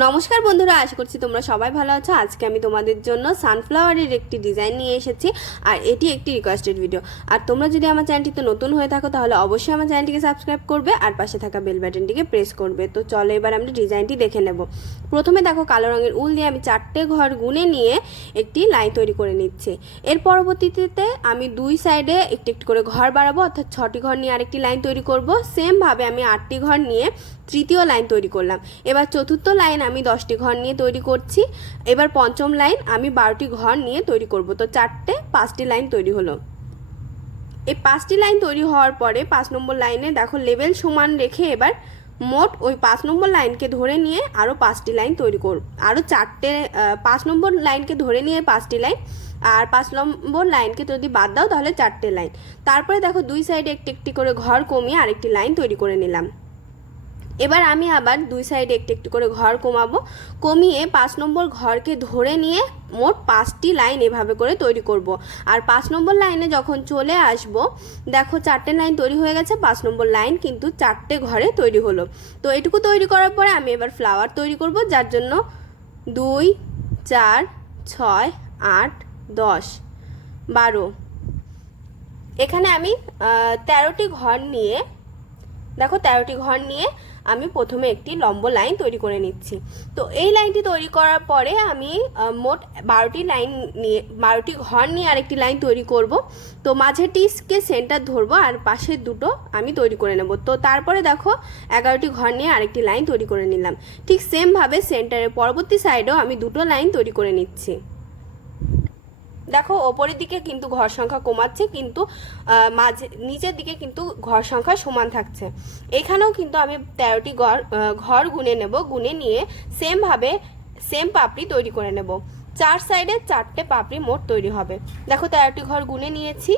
নমস্কার বন্ধুরা, আশা করছি তোমরা সবাই ভালো আছো। আজকে আমি তোমাদের জন্য সানফ্লাওয়ারের একটি ডিজাইন নিয়ে এসেছি, আর এটি একটি রিকোয়েস্টেড ভিডিও। আর তোমরা যদি আমার চ্যানেলটিতে নতুন হয়ে থাকো তাহলে অবশ্যই আমার চ্যানেলটিকে সাবস্ক্রাইব করবে আর পাশে থাকা বেল বাটনটিকে প্রেস করবে। তো চলো এবার আমরা ডিজাইনটি দেখে নেব। প্রথমে দেখো, কালো রঙের উল দিয়ে আমি 4টে ঘর গুনে নিয়ে একটি লাইন তৈরি করে নিচ্ছি। এর পরবর্তীতে আমি দুই সাইডে একটি একটি করে ঘর বাড়াবো, অর্থাৎ 6টি ঘর নিয়ে আরেকটি লাইন তৈরি করব। সেমভাবে আমি 8টি ঘর নিয়ে তৃতীয় লাইন তৈরি করলাম। এবার চতুর্থ লাইন আমি 10টি ঘর নিয়ে তৈরি করছি। এবার পঞ্চম লাইন আমি 12টি ঘর নিয়ে তৈরি করব। তো 5টি লাইন তৈরি হলো। এই 5টি লাইন তৈরি হওয়ার পরে 5 নম্বর লাইনে দেখো লেভেল সমান রেখে এবার মোট ওই 5 নম্বর লাইনকে ধরে নিয়ে আরও 5টি লাইন তৈরি করব। আরও 5 নম্বর লাইনকে ধরে নিয়ে 5টি লাইন, আর 5 নম্বর লাইনকে যদি বাদ দাও তাহলে 4টে লাইন। তারপরে দেখো দুই সাইডে একটি একটি করে ঘর কমিয়ে আরেকটি লাইন তৈরি করে নিলাম। এবার আমি আবার দুই সাইডে একটি একটি করে ঘর কমিয়ে 5 নম্বর ঘরকে ধরে নিয়ে মোট 5টি লাইন এভাবে করে তৈরি করব। আর 5 নম্বর লাইনে যখন চলে আসব, দেখো 4টে লাইন তৈরি হয়ে গেছে। 5 নম্বর লাইন কিন্তু 4টে ঘরে তৈরি হলো। তো এটুকু তৈরি করার পরে আমি এবার ফ্লাওয়ার তৈরি করব, যার জন্য 2, 4, 6, 8, 10, 12, এখানে আমি 13টি ঘর নিয়ে দেখো 13টি ঘর নিয়ে আমি প্রথমে একটি লম্ব লাইন তৈরি করে নিচ্ছি। তো এই লাইনটি তৈরি করার পরে আমি মোট 12টি ঘর নিয়ে আরেকটি লাইন তৈরি করব। তো মাঝেরটিকে সেন্টার ধরবো আর পাশের দুটো আমি তৈরি করে নেব। তো তারপরে দেখো 11টি ঘর নিয়ে আরেকটি লাইন তৈরি করে নিলাম। ঠিক সেমভাবে সেন্টারের পরবর্তী সাইডেও আমি দুটো লাইন তৈরি করে নিচ্ছি। দেখো ওপরের দিকে কিন্তু ঘর সংখ্যা কমাচ্ছে, কিন্তু নিচের দিকে কিন্তু ঘর সংখ্যা সমান থাকছে। এখানেও কিন্তু আমি 13টি ঘর গুনে নেব। গুনে নিয়ে সেমভাবে সেম পাপড়ি তৈরি করে নেব। 4 সাইডে 4টে পাপড়ি মোট তৈরি হবে। দেখো 13টি ঘর গুনে নিয়েছি।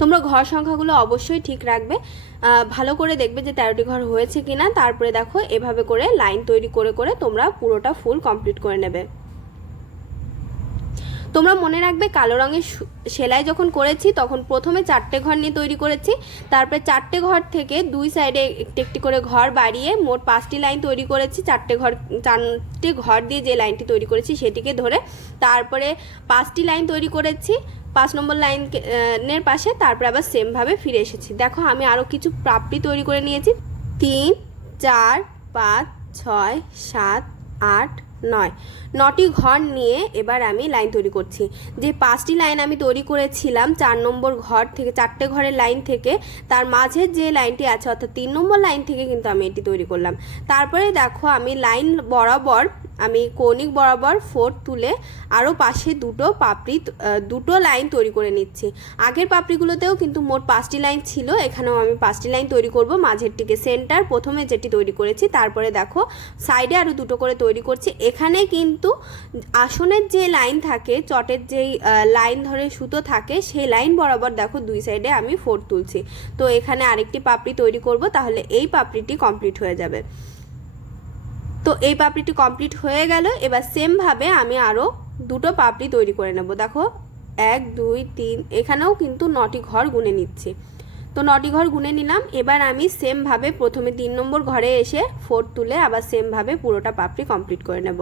তোমরা ঘর সংখ্যাগুলো অবশ্যই ঠিক রাখবে, ভালো করে দেখবে যে 13টি ঘর হয়েছে কিনা। তারপরে দেখো এভাবে করে লাইন তৈরি করে করে তোমরা পুরোটা ফুল কমপ্লিট করে নেবে। তোমরা মনে রাখবে, কালো রঙের সেলাই যখন করেছি তখন প্রথমে 4টে ঘর নিয়ে তৈরি করেছি। তারপরে 4টে ঘর থেকে দুই সাইডে একটি একটি করে ঘর বাড়িয়ে মোট 5টি লাইন তৈরি করেছি। 4টে ঘর দিয়ে যে লাইনটি তৈরি করেছি সেটিকে ধরে তারপরে 5টি লাইন তৈরি করেছি 5 নম্বর লাইনের পাশে। তারপরে আবার সেমভাবে ফিরে এসেছি। দেখো আমি আরও কিছু পাপড়ি তৈরি করে নিয়েছি। 3, 4, 5, 6, 7, 8, 9টি ঘর নিয়ে এবার আমি লাইন তৈরি করছি। যে 5টি লাইন আমি তৈরি করেছিলাম 4 নম্বর ঘর থেকে, 4টে ঘরের লাইন থেকে, তার মাঝে যে লাইনটি আছে অর্থাৎ 3 নম্বর লাইন থেকে কিন্তু আমি এটি তৈরি করলাম। তারপরে দেখো আমি লাইন বরাবর আমি কৌণিক বরাবর 4 তুলে আরও পাশে দুটো লাইন তৈরি করে নিচ্ছি। আগের পাপড়িগুলোতেও কিন্তু মোট 5টি লাইন ছিল, এখানেও আমি 5টি লাইন তৈরি করব। মাঝেরটিকে সেন্টার প্রথমে যেটি তৈরি করেছি, তারপরে দেখো সাইডে আরও দুটো করে তৈরি করছি। এখানে কিন্তু আসনের যে লাইন থাকে, চটের যেই লাইন ধরে সুতো থাকে, সেই লাইন বরাবর দেখো দুই সাইডে আমি 4 তুলছি। তো এখানে আরেকটি পাপড়ি তৈরি করব, তাহলে এই পাপড়িটি কমপ্লিট হয়ে যাবে। তো এই পাপড়িটি কমপ্লিট হয়ে গেল। এবার সেমভাবে আমি আরও দুটো পাপড়ি তৈরি করে নেব। দেখো 1, 2, 3, এখানেও কিন্তু 9টি ঘর গুনে নিচ্ছি। তো 9টি ঘর গুনে নিলাম। এবার আমি সেমভাবে প্রথমে 3 নম্বর ঘরে এসে 4 তুলে আবার সেমভাবে পুরোটা পাপড়ি কমপ্লিট করে নেব।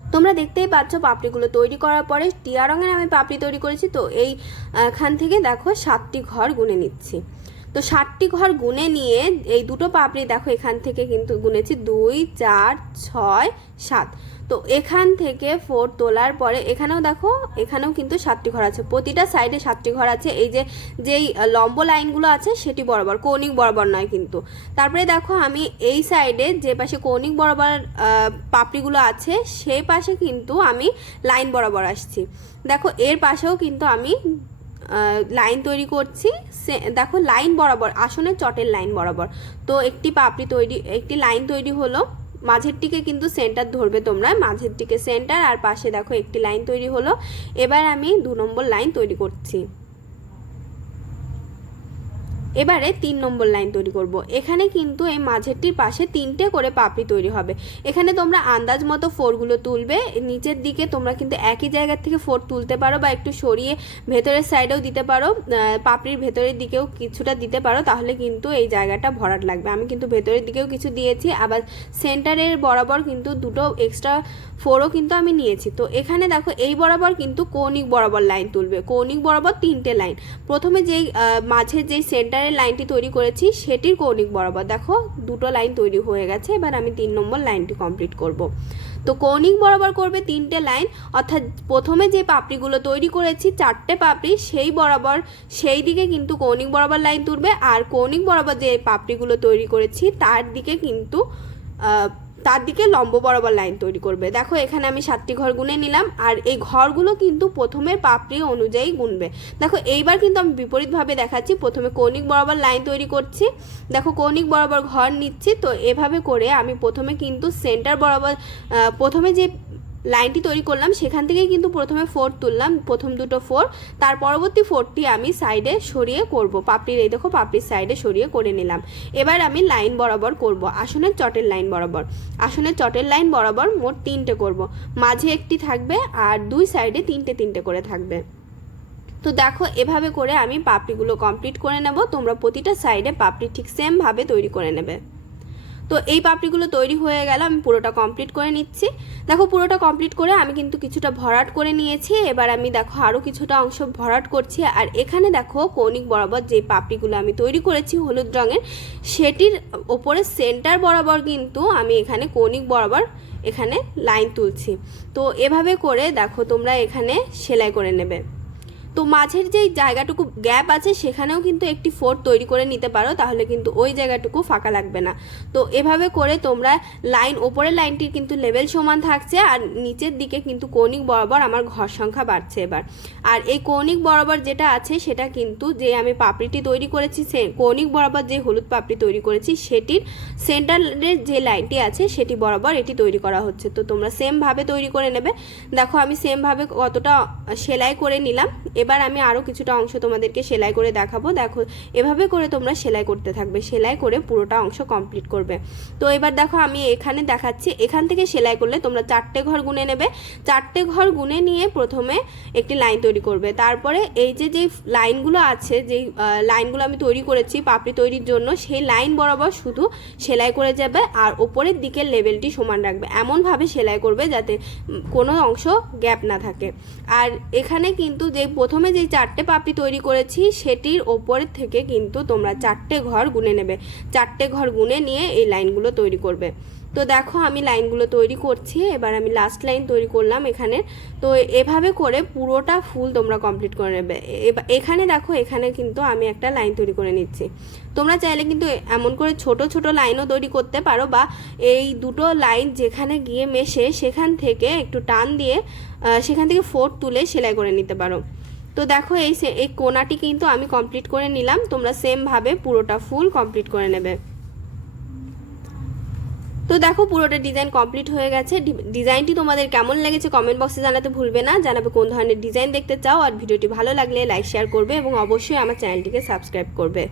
তোমরা দেখতেই পাচ্ছ পাপড়িগুলো তৈরি করার পরে টিয়া রঙের আমি পাপড়ি তৈরি করেছি। তো এইখান থেকে দেখো 7টি ঘর গুনে নিচ্ছি। তো 7টি ঘর গুনে নিয়ে এই দুটো পাপড়ি দেখো এখান থেকে কিন্তু গুনেছি 2, 4, 6, 7। তো এখান থেকে 4 তোলার পরে এখানেও দেখো, এখানেও কিন্তু 7টি ঘর আছে। প্রতিটা সাইডে 7টি ঘর আছে। এই যেই লম্ব লাইনগুলো আছে সেটি বরাবর, কৌণিক বরাবর নয় কিন্তু। তারপরে দেখো আমি এই সাইডে যে পাশে কৌণিক বরাবর পাপড়িগুলো আছে সেই পাশে কিন্তু আমি লাইন বরাবর আসছি। দেখো এর পাশেও কিন্তু আমি লাইন তৈরি করছি। দেখো লাইন বরাবর, আসনের চটের লাইন বরাবর। তো একটি লাইন তৈরি হলো। মাঝেরটিকে কিন্তু সেন্টার ধরবে তোমরা, মাঝেরটিকে সেন্টার, আর পাশে দেখো একটি লাইন তৈরি হলো। এবার আমি 2 নম্বর লাইন তৈরি করছি। এবারে 3 নম্বর লাইন তৈরি করব। এখানে কিন্তু এই মাঝেরটির পাশে 3টে করে পাপড়ি তৈরি হবে। এখানে তোমরা আন্দাজ মতো ফোরগুলো তুলবে। নিচের দিকে তোমরা কিন্তু একই জায়গা থেকে ফোর তুলতে পারো বা একটু সরিয়ে ভেতরের সাইডেও দিতে পারো, পাপড়ির ভেতরের দিকেও কিছুটা দিতে পারো, তাহলে কিন্তু এই জায়গাটা ভরাট লাগবে। আমি কিন্তু ভেতরের দিকেও কিছু দিয়েছি, আবার সেন্টারের বরাবর কিন্তু দুটো এক্সট্রা ফোরও কিন্তু আমি নিয়েছি। তো এখানে দেখো এই বরাবর কিন্তু কৌণিক বরাবর লাইন তুলবে, কৌণিক বরাবর 3টে লাইন। প্রথমে যেই মাঝে যেই সেন্টারের লাইনটি তৈরি করেছি সেটির কৌণিক বরাবর দেখো দুটো লাইন তৈরি হয়ে গেছে। এবার আমি 3 নম্বর লাইনটি কমপ্লিট করব। তো কৌণিক বরাবর করবে 3টে লাইন, অর্থাৎ প্রথমে যে পাপড়িগুলো তৈরি করেছি 4টে পাপড়ি সেই বরাবর সেই দিকে কিন্তু কৌণিক বরাবর লাইন তুলবে, আর কৌণিক বরাবর যে পাপড়িগুলো তৈরি করেছি তার দিকে কিন্তু তার দিকে লম্ব বরাবর লাইন তৈরি করবে। দেখো এখানে আমি 7টি ঘর গুনে নিলাম, আর এই ঘরগুলো কিন্তু প্রথমের পাপড়ি অনুযায়ী গুনবে। দেখো এইবার কিন্তু আমি বিপরীতভাবে দেখাচ্ছি। প্রথমে কৌণিক বরাবর লাইন তৈরি করছি, দেখো কৌণিক বরাবর ঘর নিচ্ছি। তো এভাবে করে আমি প্রথমে কিন্তু সেন্টার বরাবর প্রথমে যে লাইনটি তৈরি করলাম সেখান থেকেই কিন্তু প্রথমে ফোর তুললাম, প্রথম দুটো ফোর, তার পরবর্তী ফোরটি আমি সাইডে সরিয়ে করব। পাপড়ির এই দেখো পাপড়ির সাইডে সরিয়ে করে নিলাম। এবার আমি লাইন বরাবর করব, আসনের চটের লাইন বরাবর। আসনের চটের লাইন বরাবর মোট 3টে করব, মাঝে একটি থাকবে আর দুই সাইডে 3টে করে থাকবে। তো দেখো এভাবে করে আমি পাপড়িগুলো কমপ্লিট করে নেব। তোমরা প্রতিটা সাইডে পাপড়ি ঠিক সেমভাবে তৈরি করে নেবে। তো এই পাপড়িগুলো তৈরি হয়ে গেল, আমি পুরোটা কমপ্লিট করে নিচ্ছি। দেখো পুরোটা কমপ্লিট করে আমি কিন্তু কিছুটা ভরাট করে নিয়েছি। এবার আমি দেখো আরও কিছুটা অংশ ভরাট করছি। আর এখানে দেখো কৌণিক বরাবর যে পাপড়িগুলো আমি তৈরি করেছি হলুদ রঙের, সেটির ওপরে সেন্টার বরাবর কিন্তু আমি এখানে কৌণিক বরাবর এখানে লাইন তুলছি। তো এভাবে করে দেখো তোমরা এখানে সেলাই করে নেবে। তো মাঝের যেই জায়গাটুকু গ্যাপ আছে সেখানেও কিন্তু একটি ফোর তৈরি করে নিতে পারো, তাহলে কিন্তু ওই জায়গাটুকু ফাঁকা লাগবে না। তো এভাবে করে তোমরা লাইন, ওপরের লাইনটির কিন্তু লেভেল সমান থাকছে, আর নিচের দিকে কিন্তু কৌণিক বরাবর আমার ঘর সংখ্যা বাড়ছে এবার। আর এই কৌণিক বরাবর যেটা আছে সেটা কিন্তু যে আমি পাপড়িটি তৈরি করেছি, সে কৌণিক বরাবর যে হলুদ পাপড়ি তৈরি করেছি সেটির সেন্টারের যে লাইনটি আছে সেটি বরাবর এটি তৈরি করা হচ্ছে। তো তোমরা সেমভাবে তৈরি করে নেবে। দেখো আমি সেমভাবে কতটা সেলাই করে নিলাম। এবার আমি আরও কিছুটা অংশ তোমাদেরকে সেলাই করে দেখাবো। দেখো এভাবে করে তোমরা সেলাই করতে থাকবে, সেলাই করে পুরোটা অংশ কমপ্লিট করবে। তো এবার দেখো আমি এখানে দেখাচ্ছি, এখান থেকে সেলাই করলে তোমরা 4টে ঘর গুনে নেবে। 4টে ঘর গুনে নিয়ে প্রথমে একটি লাইন তৈরি করবে। তারপরে এই যে যেই লাইনগুলো আছে, যেই লাইনগুলো আমি তৈরি করেছি পাপড়ি তৈরির জন্য, সেই লাইন বরাবর শুধু সেলাই করে যাবে, আর ওপরের দিকের লেভেলটি সমান রাখবে। এমনভাবে সেলাই করবে যাতে কোনো অংশ গ্যাপ না থাকে। আর এখানে কিন্তু যে প্রথমে যেই 4টে পাপড়ি তৈরি করেছি সেটির ওপরের থেকে কিন্তু তোমরা 4টে ঘর গুনে নেবে। 4টে ঘর গুনে নিয়ে এই লাইনগুলো তৈরি করবে। তো দেখো আমি লাইনগুলো তৈরি করছি। এবার আমি লাস্ট লাইন তৈরি করলাম এখানে। তো এভাবে করে পুরোটা ফুল তোমরা কমপ্লিট করে নেবে। এখানে দেখো এখানে কিন্তু আমি একটা লাইন তৈরি করে নিচ্ছি। তোমরা চাইলে কিন্তু এমন করে ছোট ছোট লাইনও তৈরি করতে পারো, বা এই দুটো লাইন যেখানে গিয়ে মেশে সেখান থেকে একটু টান দিয়ে সেখান থেকে ফোর তুলে সেলাই করে নিতে পারো। তো দেখো এই কোনাটি কিন্তু আমি কমপ্লিট করে নিলাম। তোমরা সেমভাবে পুরোটা ফুল কমপ্লিট করে নেবে। তো দেখো পুরোটা ডিজাইন কমপ্লিট হয়ে গেছে। ডিজাইনটি তোমাদের কেমন লেগেছে কমেন্ট বক্সে জানাতে ভুলবে না। জানাবে কোন ধরনের ডিজাইন দেখতে চাও, আর ভিডিওটি ভালো লাগলে লাইক শেয়ার করবে এবং অবশ্যই আমার চ্যানেলটিকে সাবস্ক্রাইব করবে।